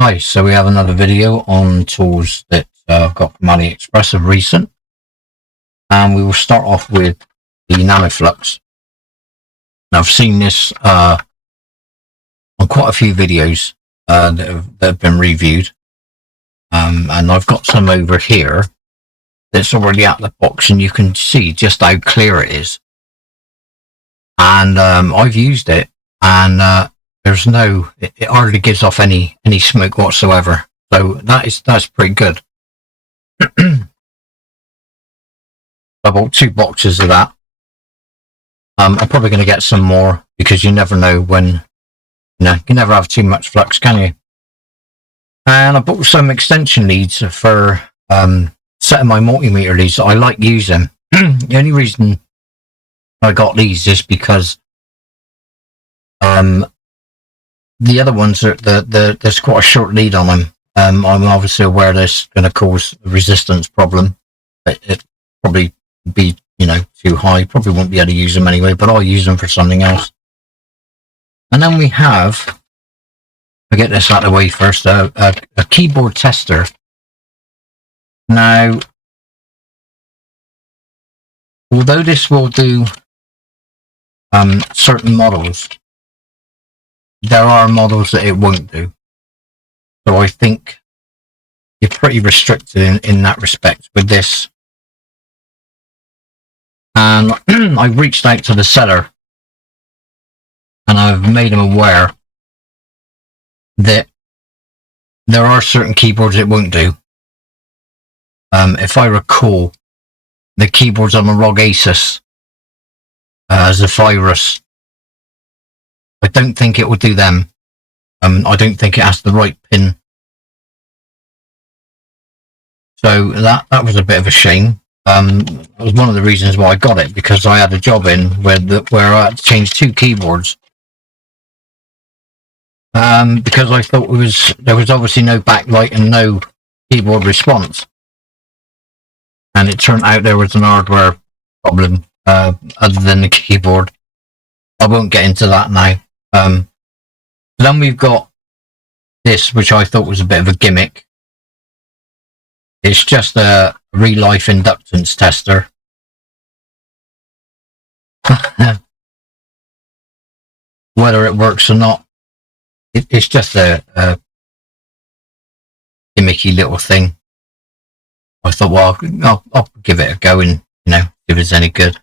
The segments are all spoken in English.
Hi, so we have another video on tools that I've got from Aliexpress of recent, and we will start off with the NanoFlux. Now, I've seen this on quite a few videos that have been reviewed, and I've got some over here that's already out of the box, and you can see just how clear it is. And I've used it, and it hardly gives off any smoke whatsoever. So that's pretty good. I bought 2 boxes of that. I'm probably going to get some more because you never know when, you can never have too much flux, can you? And I bought some extension leads for setting my multimeter leads that I like using. The only reason I got these is because the other ones there's quite a short lead on them. I'm obviously aware this is going to cause a resistance problem. It probably be too high. Probably won't be able to use them anyway, but I'll use them for something else. And then we have, I'll get this out of the way first, a keyboard tester. Now, although this will do certain models, there are models that it won't do. So I think you're pretty restricted in that respect with this. And I reached out to the seller and I've made him aware that there are certain keyboards it won't do. If I recall, the keyboards on the ROG Asus Zephyrus, I don't think it will do them. I don't think it has the right pin. So that was a bit of a shame. That was one of the reasons why I got it, because I had a job in where I had to change 2 keyboards. Because I thought there was obviously no backlight and no keyboard response. And it turned out there was an hardware problem other than the keyboard. I won't get into that now. Then we've got this, which I thought was a bit of a gimmick. It's just a real-life inductance tester. Whether it works or not, it's just a gimmicky little thing. I thought, well, I'll give it a go and, see if it's any good.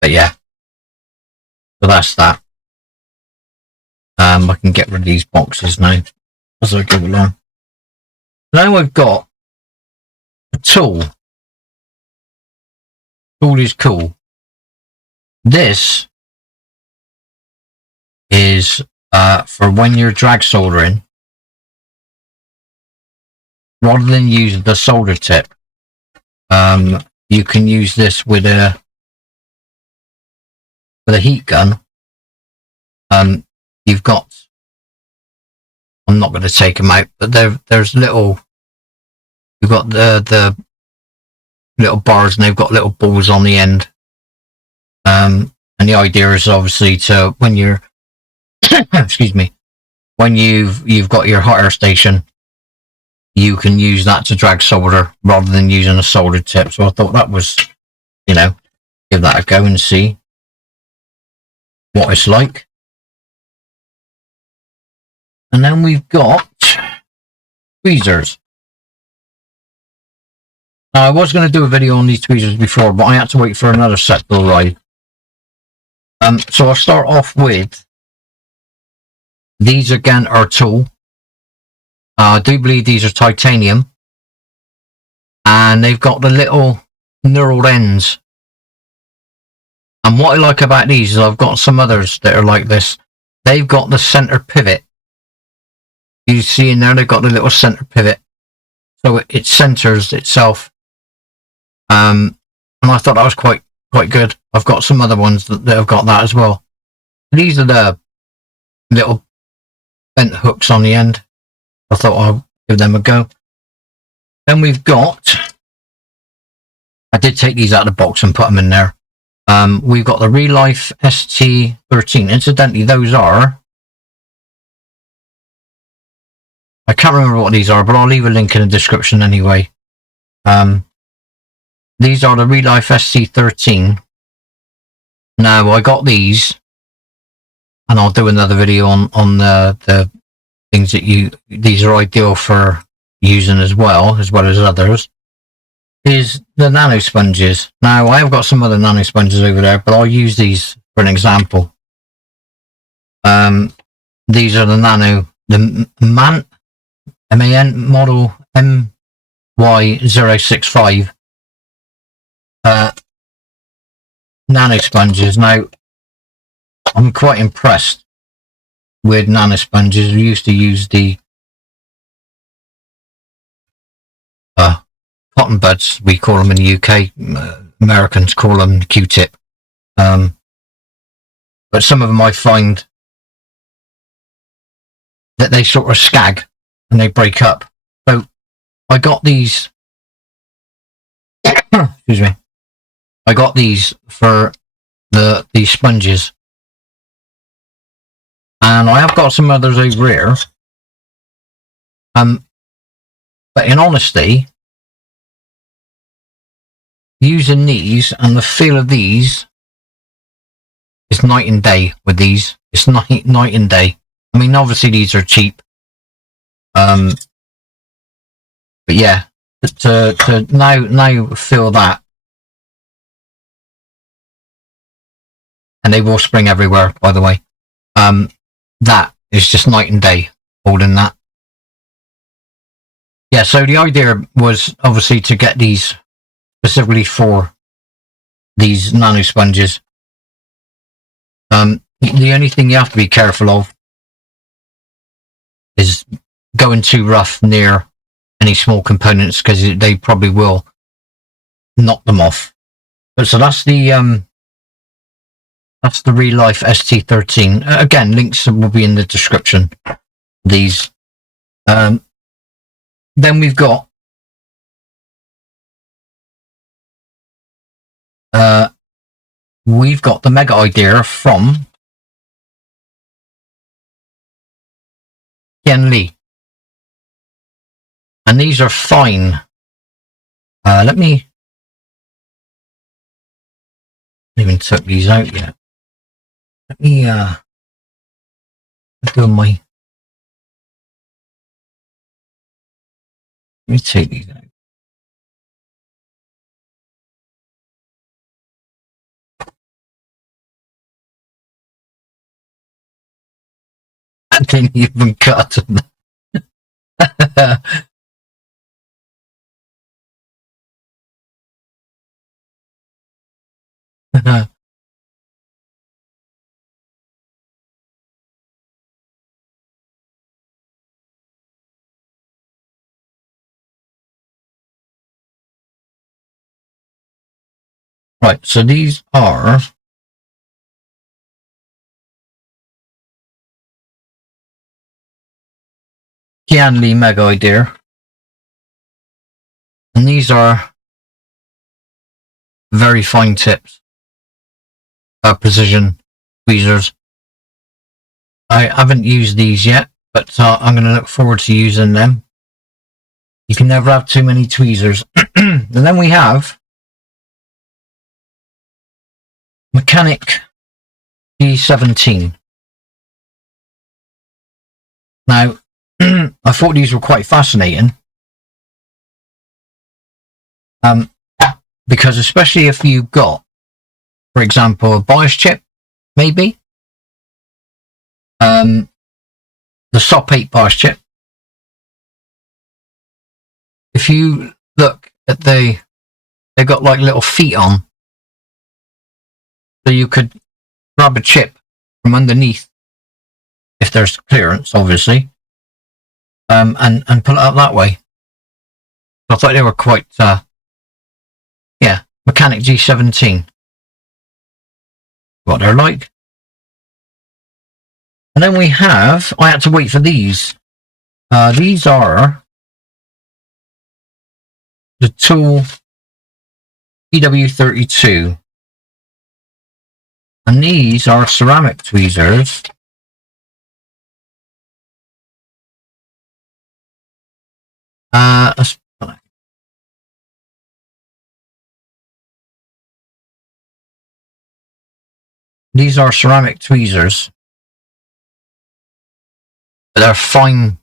But yeah, so that's that. I can get rid of these boxes now as I go along. Now I've got a tool. Tool is cool. This is for when you're drag soldering. Rather than use the solder tip, you can use this with a heat gun. You've got, I'm not going to take them out, but there's little, you've got the little bars and they've got little balls on the end. And the idea is obviously to, when you're, excuse me, when you've got your hot air station, you can use that to drag solder rather than using a solder tip. So I thought that was, give that a go and see what it's like. And then we've got tweezers. Now, I was going to do a video on these tweezers before, but I had to wait for another set to arrive. So I'll start off with these again are tool. I do believe these are titanium, and they've got the little knurled ends. And what I like about these is I've got some others that are like this. They've got the center pivot. You see in there, they've got the little center pivot, so it centers itself. And I thought that was quite good. I've got some other ones that have got that as well. These are the little bent hooks on the end. I thought I'll give them a go. Then we've got, I did take these out of the box and put them in there. We've got the Real Life ST13. Incidentally, those are can't remember what these are, but I'll leave a link in the description anyway. These are the Real Life SC13. Now, I got these, and I'll do another video on the things that these are ideal for using as well as others, is the nano sponges. Now, I have got some other nano sponges over there, but I'll use these for an example. These are the MAN model MY065 nano sponges. Now, I'm quite impressed with nano sponges. We used to use the cotton buds, we call them in the UK. Americans call them Q-tip. But some of them I find that they sort of skag and they break up. So I got these. Excuse me. I got these for these sponges, and I have got some others over here. But in honesty, using these and the feel of these is night and day with these. It's night and day. I mean, obviously these are cheap. But yeah, to now feel that, and they will spring everywhere, by the way. That is just night and day holding that. Yeah, so the idea was obviously to get these specifically for these nano sponges. The only thing you have to be careful of is going too rough near any small components, because they probably will knock them off. But so that's the Real Life ST13. Again, links will be in the description. These. Then we've got the Mega Idea from Yen Lee, and these are fine. Let me even took these out yet. Let me do my. Let me take these out. I didn't even cut them. Right, so these are Yen Lee Mega Idea, and these are very fine tips, precision tweezers. I haven't used these yet, but I'm going to look forward to using them. You can never have too many tweezers. And then we have Mechanic G17. Now, I thought these were quite fascinating, because especially if you've got, for example, a bias chip, maybe, the SOP8 bias chip. If you look at they've got like little feet on, so you could grab a chip from underneath, if there's clearance, obviously, and pull it out that way. So I thought they were quite, yeah, Mechanic G17. What they're like. And then we have, I had to wait for these. These are the Tool EW32. And these are ceramic tweezers. these are ceramic tweezers. They're fine.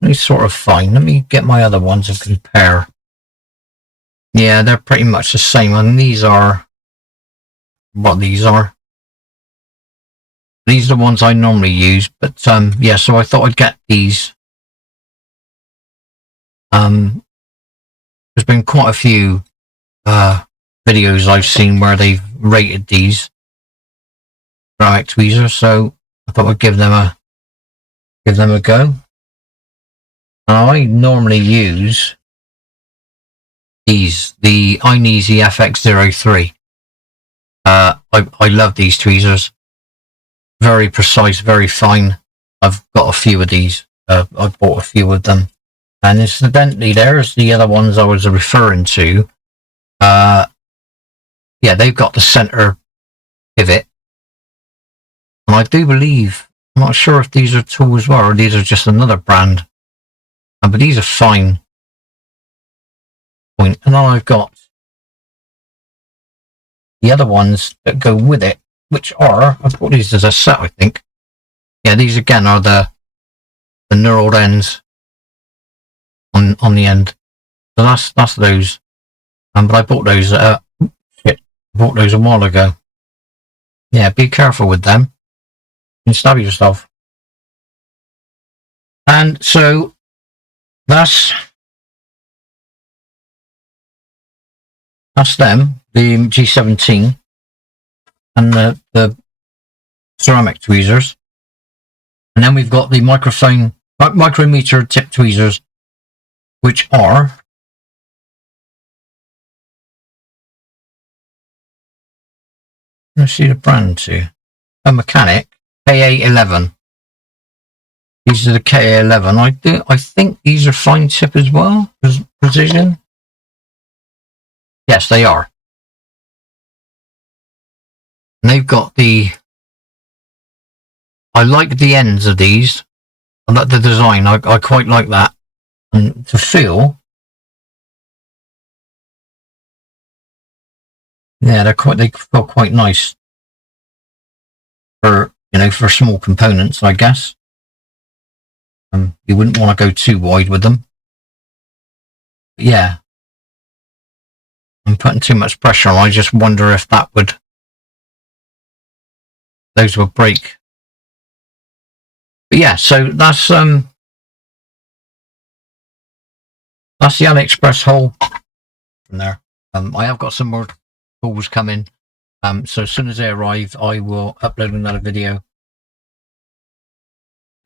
They're sort of fine. Let me get my other ones and compare. Yeah, they're pretty much the same. And these are what these are. These are the ones I normally use, but yeah, so I thought I'd get these. There's been quite a few videos I've seen where they've rated these ceramic tweezers, so I thought I'd give them a go. And I normally use these, the Ineasy FX03. I love these tweezers. Very precise, very fine. I've got a few of these. I bought a few of them. And incidentally, there's the other ones I was referring to. Yeah, they've got the center pivot. And I do believe, I'm not sure if these are tools as well, or these are just another brand. But these are fine. And then I've got the other ones that go with it, which are, I bought these as a set, I think. Yeah, these again are the knurled ends on the end. So that's those. But I bought those. I bought those a while ago. Yeah, be careful with them. You can stab yourself. And so that's them, the G17 and the ceramic tweezers. And then we've got the micrometer tip tweezers, which are let's see the brand too. A Mechanic KA11. These are the KA11. I think these are fine tip as well. Precision. Yes, they are. And they've got I like the ends of these. I like the design. I quite like that. And to feel, yeah, they feel quite nice for for small components, I guess. You wouldn't want to go too wide with them. But yeah, I'm putting too much pressure on. I just wonder if those would break. But yeah, so that's the Aliexpress haul from there. I have got some more tools coming. So as soon as they arrive, I will upload another video.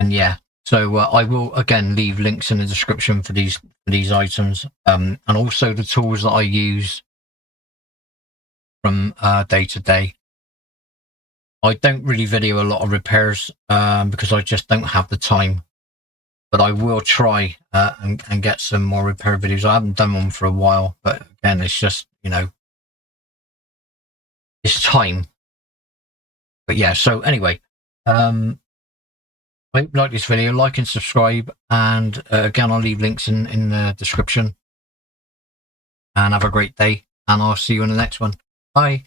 And yeah, so I will again leave links in the description for these items, and also the tools that I use from day to day. I don't really video a lot of repairs because I just don't have the time. But I will try and get some more repair videos. I haven't done one for a while, but again, it's just it's time. But yeah, so anyway, I hope you like this video. Like and subscribe, and again, I'll leave links in the description. And have a great day, and I'll see you in the next one. Bye.